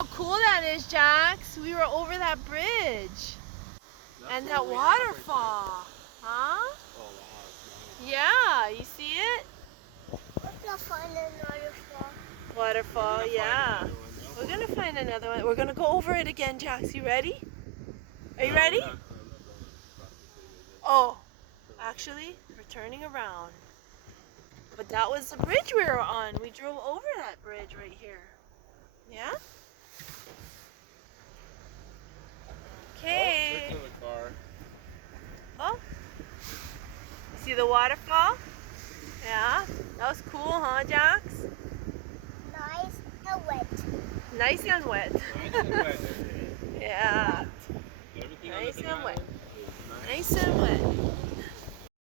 How cool that is, Jax. We were over that bridge. And that waterfall. Huh? Oh, wow. Yeah, you see it? We're gonna find another fall. Waterfall, yeah. We're gonna find another one. We're gonna go over it again, Jax. You ready? Are you ready? Oh, actually, we're turning around. But that was the bridge we were on. We drove over that bridge right here. Yeah? Okay. Oh, see the waterfall? Yeah, that was cool, huh, Jax? Nice and wet. Nice and wet. Nice and wet. Yeah, Everything nice on the and wet. island is Nice and wet.